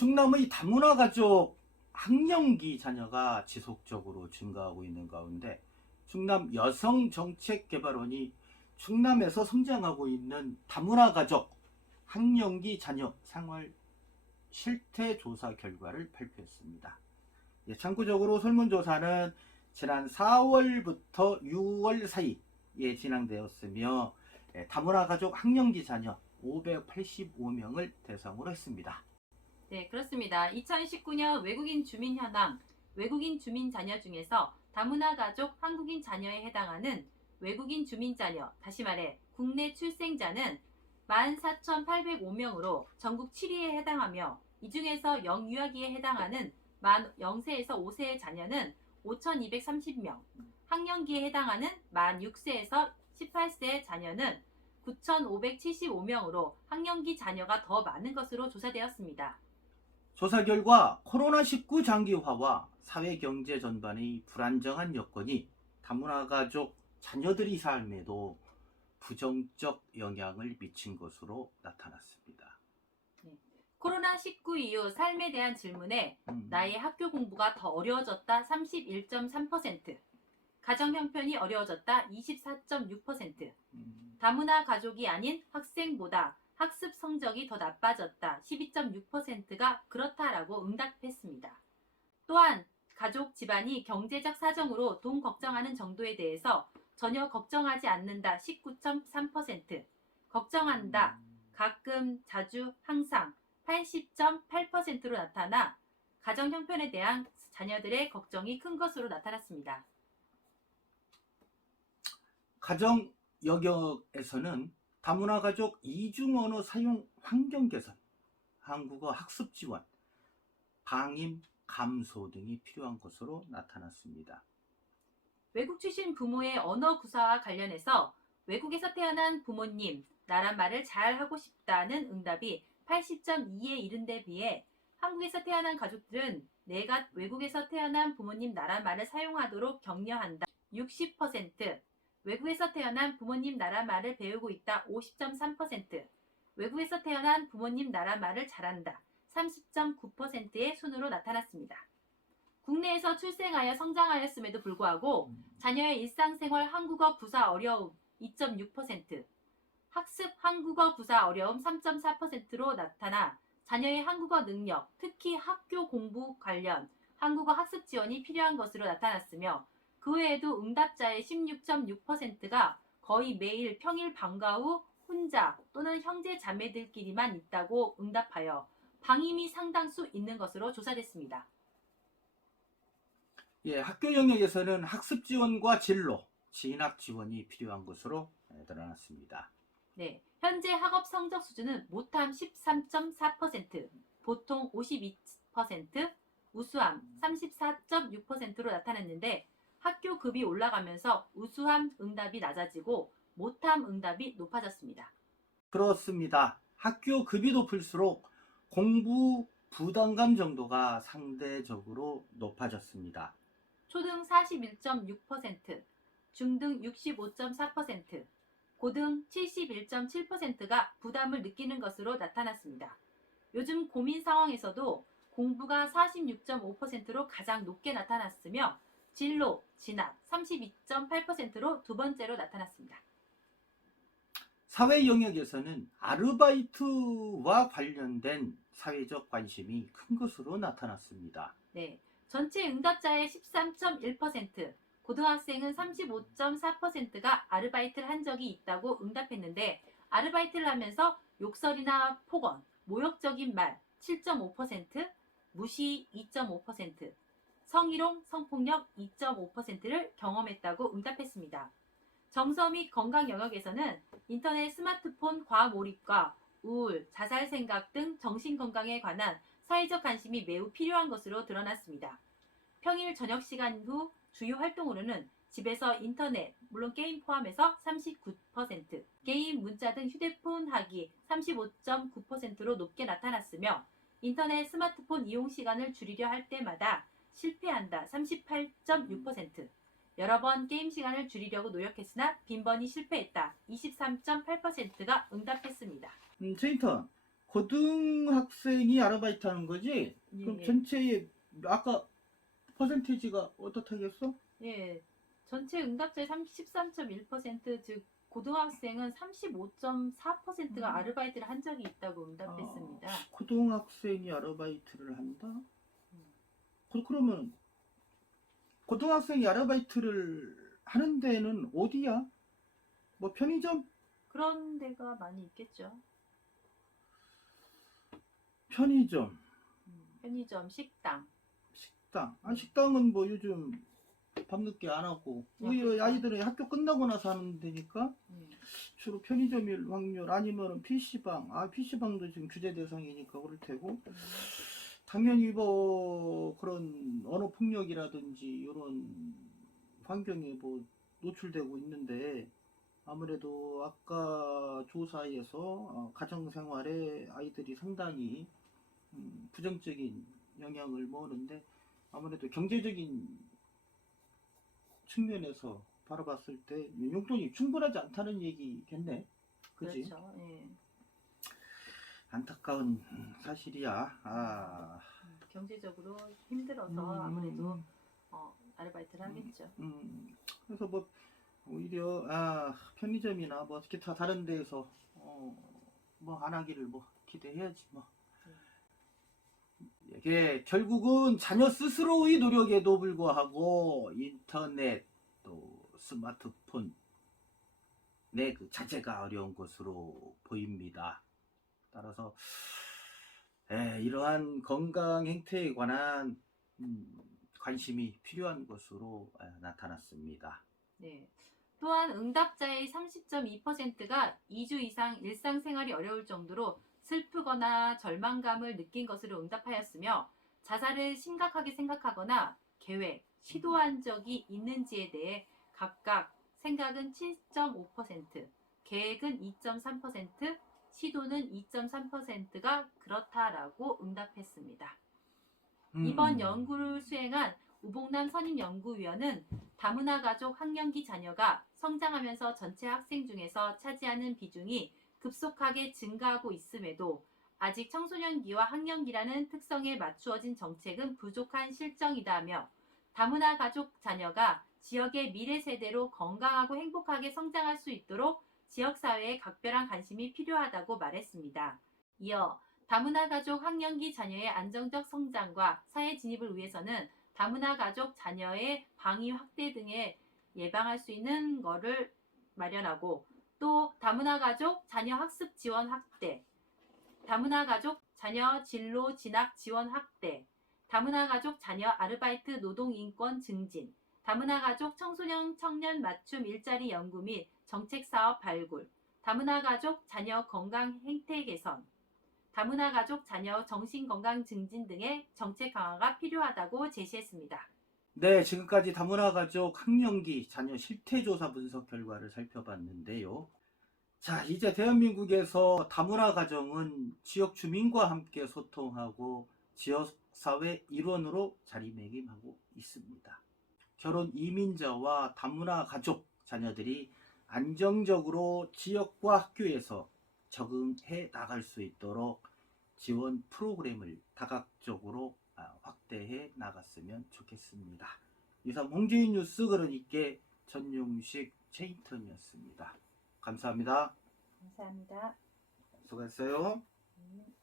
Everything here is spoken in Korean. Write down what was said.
충남의 다문화 가족 학령기 자녀가 지속적으로 증가하고 있는 가운데 충남 여성정책개발원이 충남에서 성장하고 있는 다문화 가족 학령기 자녀 생활 실태 조사 결과를 발표했습니다. 예, 참고적으로 설문조사는 지난 4월부터 6월 사이에 진행되었으며 예, 다문화 가족 학령기 자녀 585명을 대상으로 했습니다. 네, 그렇습니다. 2019년 외국인 주민 현황, 외국인 주민 자녀 중에서 다문화 가족 한국인 자녀에 해당하는 외국인 주민 자녀, 다시 말해 국내 출생자는 14,805명으로 전국 7위에 해당하며 이 중에서 영유아기에 해당하는 만 0세에서 5세의 자녀는 5,230명, 학령기에 해당하는 만 6세에서 18세의 자녀는 9,575명으로 학령기 자녀가 더 많은 것으로 조사되었습니다. 조사 결과 코로나19 장기화와 사회 경제 전반의 불안정한 여건이 다문화 가족 자녀들의 삶에도 부정적 영향을 미친 것으로 나타났습니다. 코로나19 이후 삶에 대한 질문에 음, 나의 학교 공부가 더 어려워졌다 31.3%, 가정 형편이 어려워졌다 24.6%, 음, 다문화 가족이 아닌 학생보다 학습 성적이 더 나빠졌다 12.6%가 그렇다라고 응답했습니다. 또한 가족 집안이 경제적 사정으로 돈 걱정하는 정도에 대해서 전혀 걱정하지 않는다 19.3%, 걱정한다 가끔, 자주, 항상 80.8%로 나타나 가정 형편에 대한 자녀들의 걱정이 큰 것으로 나타났습니다. 가정 영역에서는 다문화 가족 이중 언어 사용 환경 개선, 한국어 학습 지원, 방임 감소 등이 필요한 것으로 나타났습니다. 외국 출신 부모의 언어 구사와 관련해서 외국에서 태어난 부모님, 나라 말을 잘 하고 싶다는 응답이 80.2에 이른 데 비해 한국에서 태어난 가족들은 내가 외국에서 태어난 부모님 나라 말을 사용하도록 격려한다. 60%, 외국에서 태어난 부모님 나라 말을 배우고 있다. 50.3%, 외국에서 태어난 부모님 나라 말을 잘한다. 30.9%의 순으로 나타났습니다. 국내에서 출생하여 성장하였음에도 불구하고 자녀의 일상생활 한국어 구사 어려움 2.6%, 학습 한국어 구사 어려움 3.4%로 나타나 자녀의 한국어 능력, 특히 학교 공부 관련 한국어 학습 지원이 필요한 것으로 나타났으며 그 외에도 응답자의 16.6%가 거의 매일 평일 방과 후 혼자 또는 형제 자매들끼리만 있다고 응답하여 방임이 상당수 있는 것으로 조사됐습니다. 예, 학교 영역에서는 학습 지원과 진로, 진학 지원이 필요한 것으로 예, 드러났습니다. 네, 현재 학업 성적 수준은 못함 13.4%, 보통 52%, 우수함 34.6%로 나타났는데 학교 급이 올라가면서 우수함 응답이 낮아지고 못함 응답이 높아졌습니다. 그렇습니다. 학교 급이 높을수록 공부 부담감 정도가 상대적으로 높아졌습니다. 초등 41.6%, 중등 65.4%, 고등 71.7%가 부담을 느끼는 것으로 나타났습니다. 요즘 고민 상황에서도 공부가 46.5%로 가장 높게 나타났으며 진로, 진학 32.8%로 두 번째로 나타났습니다. 사회 영역에서는 아르바이트와 관련된 사회적 관심이 큰 것으로 나타났습니다. 네, 전체 응답자의 13.1%, 고등학생은 35.4%가 아르바이트를 한 적이 있다고 응답했는데 아르바이트를 하면서 욕설이나 폭언, 모욕적인 말 7.5%, 무시 2.5%, 성희롱, 성폭력 2.5%를 경험했다고 응답했습니다. 정서 및 건강 영역에서는 인터넷 스마트폰 과몰입과 우울, 자살 생각 등 정신 건강에 관한 사회적 관심이 매우 필요한 것으로 드러났습니다. 평일 저녁 시간 후 주요 활동으로는 집에서 인터넷, 물론 게임 포함해서 39%, 게임, 문자 등 휴대폰 하기 35.9%로 높게 나타났으며 인터넷, 스마트폰 이용 시간을 줄이려 할 때마다 실패한다 38.6%, 여러 번 게임 시간을 줄이려고 노력했으나 빈번히 실패했다 23.8%가 응답했습니다. 음, 제인턴, 고등학생이 아르바이트 하는 거지? 예, 그럼 예. 전체의 아까 퍼센테이지가 어떻다겠어? 예. 전체 응답자의 13.1%, 즉 고등학생은 35.4%가 음. 아르바이트를 한 적이 있다고 응답했습니다. 고등학생이 아르바이트를 한다? 그, 그러면 고등학생이 아르바이트를 하는 데는 어디야? 뭐 편의점? 그런 데가 많이 있겠죠. 편의점, 음, 편의점, 식당. 식당. 아 식당은 뭐 요즘 밤늦게 안 하고 아, 우리 그렇죠. 아이들은 학교 끝나고 나서 하는 데니까 음, 주로 편의점일 확률 아니면은 PC방. 아 PC방도 지금 규제 대상이니까 그럴 테고 음, 당연히 뭐 그런 언어 폭력이라든지 이런 환경에 뭐 노출되고 있는데 아무래도 아까 조사에서 어, 가정생활에 아이들이 상당히 음, 부정적인 영향을 모으는데 아무래도 경제적인 측면에서 바라봤을 때 용돈이 충분하지 않다는 얘기겠네. 그지? 그렇죠. 예. 안타까운 사실이야. 아. 음, 경제적으로 힘들어서 음, 아무래도 음, 어, 아르바이트를 하겠죠. 음, 그래서 뭐 오히려 아 편의점이나 뭐 기타 다른 데에서 어 뭐 안 하기를 뭐 기대해야지 뭐. 이게 결국은 자녀 스스로의 노력에도 불구하고 인터넷 또 스마트폰 내 그 자제가 어려운 것으로 보입니다. 따라서 에, 이러한 건강 행태에 관한 음, 관심이 필요한 것으로 에, 나타났습니다. 네. 또한 응답자의 30.2%가 2주 이상 일상생활이 어려울 정도로 슬프거나 절망감을 느낀 것으로 응답하였으며 자살을 심각하게 생각하거나 계획, 시도한 적이 있는지에 대해 각각 생각은 7.5%, 계획은 2.3%, 시도는 2.3%가 그렇다라고 응답했습니다. 음. 이번 연구를 수행한 우봉남 선임연구위원은 다문화 가족 학령기 자녀가 성장하면서 전체 학생 중에서 차지하는 비중이 급속하게 증가하고 있음에도 아직 청소년기와 학령기라는 특성에 맞추어진 정책은 부족한 실정이다며 다문화 가족 자녀가 지역의 미래 세대로 건강하고 행복하게 성장할 수 있도록 지역사회에 각별한 관심이 필요하다고 말했습니다. 이어 다문화 가족 학령기 자녀의 안정적 성장과 사회 진입을 위해서는 다문화 가족 자녀의 방위 확대 등에 예방할 수 있는 거를 마련하고 또 다문화 가족 자녀 학습 지원 확대, 다문화 가족 자녀 진로 진학 지원 확대, 다문화 가족 자녀 아르바이트 노동 인권 증진, 다문화 가족 청소년 청년 맞춤 일자리 연구 및 정책 사업 발굴, 다문화 가족 자녀 건강 행태 개선, 다문화 가족 자녀 정신 건강 증진 등의 정책 강화가 필요하다고 제시했습니다. 네, 지금까지 다문화 가족 학령기 자녀 실태 조사 분석 결과를 살펴봤는데요. 자, 이제 대한민국에서 다문화 가정은 지역 주민과 함께 소통하고 지역 사회 일원으로 자리매김하고 있습니다. 결혼 이민자와 다문화 가족 자녀들이 안정적으로 지역과 학교에서 적응해 나갈 수 있도록 지원 프로그램을 다각적으로 아, 확대해 나갔으면 좋겠습니다. 이상 홍주인 뉴스 그러니까 전용식 체인턴이었습니다. 감사합니다. 감사합니다. 수고했어요. 음.